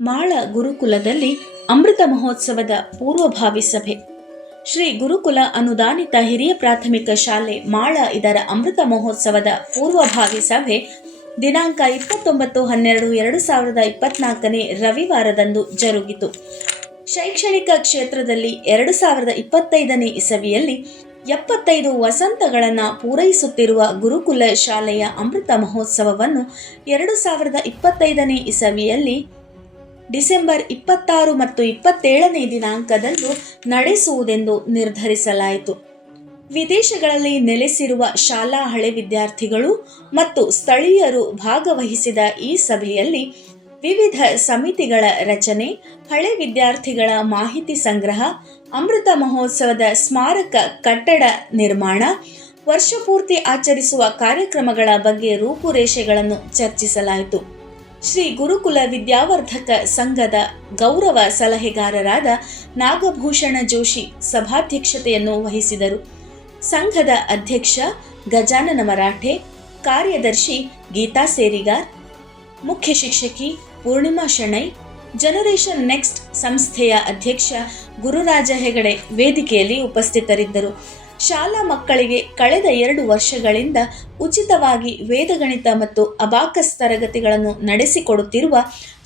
ಮಾಳ ಗುರುಕುಲದಲ್ಲಿ ಅಮೃತ ಮಹೋತ್ಸವದ ಪೂರ್ವಭಾವಿ ಸಭೆ. ಶ್ರೀ ಗುರುಕುಲ ಅನುದಾನಿತ ಹಿರಿಯ ಪ್ರಾಥಮಿಕ ಶಾಲೆ ಮಾಳ ಇದರ ಅಮೃತ ಮಹೋತ್ಸವದ ಪೂರ್ವಭಾವಿ ಸಭೆ ದಿನಾಂಕ ಇಪ್ಪತ್ತೊಂಬತ್ತು ಹನ್ನೆರಡು ಎರಡು ಸಾವಿರದ ಇಪ್ಪತ್ನಾಲ್ಕನೇ ರವಿವಾರದಂದು ಜರುಗಿತು. ಶೈಕ್ಷಣಿಕ ಕ್ಷೇತ್ರದಲ್ಲಿ ಎರಡು ಸಾವಿರದ ಇಪ್ಪತ್ತೈದನೇ ಇಸವಿಯಲ್ಲಿ ಎಪ್ಪತ್ತೈದು ವಸಂತಗಳನ್ನು ಪೂರೈಸುತ್ತಿರುವ ಗುರುಕುಲ ಶಾಲೆಯ ಅಮೃತ ಮಹೋತ್ಸವವನ್ನು ಎರಡು ಸಾವಿರದ ಇಪ್ಪತ್ತೈದನೇ ಇಸವಿಯಲ್ಲಿ ಡಿಸೆಂಬರ್ ಇಪ್ಪತ್ತಾರು ಮತ್ತು ಇಪ್ಪತ್ತೇಳನೇ ದಿನಾಂಕದಂದು ನಡೆಸುವುದೆಂದು ನಿರ್ಧರಿಸಲಾಯಿತು. ವಿದೇಶಗಳಲ್ಲಿ ನೆಲೆಸಿರುವ ಶಾಲಾ ಹಳೆ ವಿದ್ಯಾರ್ಥಿಗಳು ಮತ್ತು ಸ್ಥಳೀಯರು ಭಾಗವಹಿಸಿದ ಈ ಸಭೆಯಲ್ಲಿ ವಿವಿಧ ಸಮಿತಿಗಳ ರಚನೆ, ಹಳೆ ವಿದ್ಯಾರ್ಥಿಗಳ ಮಾಹಿತಿ ಸಂಗ್ರಹ, ಅಮೃತ ಮಹೋತ್ಸವದ ಸ್ಮಾರಕ ಕಟ್ಟಡ ನಿರ್ಮಾಣ, ವರ್ಷಪೂರ್ತಿ ಆಚರಿಸುವ ಕಾರ್ಯಕ್ರಮಗಳ ಬಗ್ಗೆ ರೂಪುರೇಷೆಗಳನ್ನು ಚರ್ಚಿಸಲಾಯಿತು. ಶ್ರೀ ಗುರುಕುಲ ವಿದ್ಯಾವರ್ಧಕ ಸಂಘದ ಗೌರವ ಸಲಹೆಗಾರರಾದ ನಾಗಭೂಷಣ ಜೋಶಿ ಸಭಾಧ್ಯಕ್ಷತೆಯನ್ನು ವಹಿಸಿದರು. ಸಂಘದ ಅಧ್ಯಕ್ಷ ಗಜಾನನ ಮರಾಠೆ, ಕಾರ್ಯದರ್ಶಿ ಗೀತಾ ಸೇರಿಗಾರ್, ಮುಖ್ಯ ಶಿಕ್ಷಕಿ ಪೂರ್ಣಿಮಾ ಶೆಣೈ ಜನರೇಷನ್ ನೆಕ್ಸ್ಟ್ ಸಂಸ್ಥೆಯ ಅಧ್ಯಕ್ಷ ಗುರುರಾಜ ಹೆಗಡೆ ವೇದಿಕೆಯಲ್ಲಿ ಉಪಸ್ಥಿತರಿದ್ದರು. ಶಾಲಾ ಮಕ್ಕಳಿಗೆ ಕಳೆದ ಎರಡು ವರ್ಷಗಳಿಂದ ಉಚಿತವಾಗಿ ವೇದಗಣಿತ ಮತ್ತು ಅಬಾಕಸ್ ತರಗತಿಗಳನ್ನು ನಡೆಸಿಕೊಡುತ್ತಿರುವ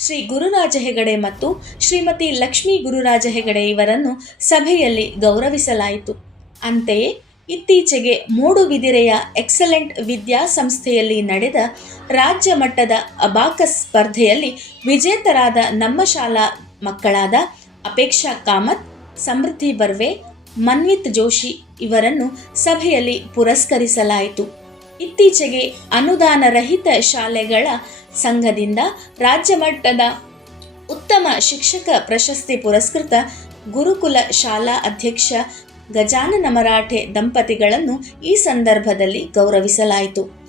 ಶ್ರೀ ಗುರುರಾಜ ಹೆಗಡೆ ಮತ್ತು ಶ್ರೀಮತಿ ಲಕ್ಷ್ಮೀ ಗುರುರಾಜ ಹೆಗಡೆ ಇವರನ್ನು ಸಭೆಯಲ್ಲಿ ಗೌರವಿಸಲಾಯಿತು. ಅಂತೆಯೇ ಇತ್ತೀಚೆಗೆ ಮೂಡುಬಿದಿರೆಯ ಎಕ್ಸಲೆಂಟ್ ವಿದ್ಯಾಸಂಸ್ಥೆಯಲ್ಲಿ ನಡೆದ ರಾಜ್ಯ ಮಟ್ಟದ ಅಬಾಕಸ್ ಸ್ಪರ್ಧೆಯಲ್ಲಿ ವಿಜೇತರಾದ ನಮ್ಮ ಶಾಲಾ ಮಕ್ಕಳಾದ ಅಪೇಕ್ಷಾ ಕಾಮತ್, ಸಮೃದ್ಧಿ ಬರ್ವೆ ಮನ್ವಿತ್ ಜೋಶಿ ಇವರನ್ನು ಸಭೆಯಲ್ಲಿ ಪುರಸ್ಕರಿಸಲಾಯಿತು. ಇತ್ತೀಚೆಗೆ ಅನುದಾನರಹಿತ ಶಾಲೆಗಳ ಸಂಘದಿಂದ ರಾಜ್ಯ ಮಟ್ಟದ ಉತ್ತಮ ಶಿಕ್ಷಕ ಪ್ರಶಸ್ತಿ ಪುರಸ್ಕೃತ ಗುರುಕುಲ ಶಾಲಾ ಅಧ್ಯಕ್ಷ ಗಜಾನನ ಮರಾಠೆ ದಂಪತಿಗಳನ್ನು ಈ ಸಂದರ್ಭದಲ್ಲಿ ಗೌರವಿಸಲಾಯಿತು.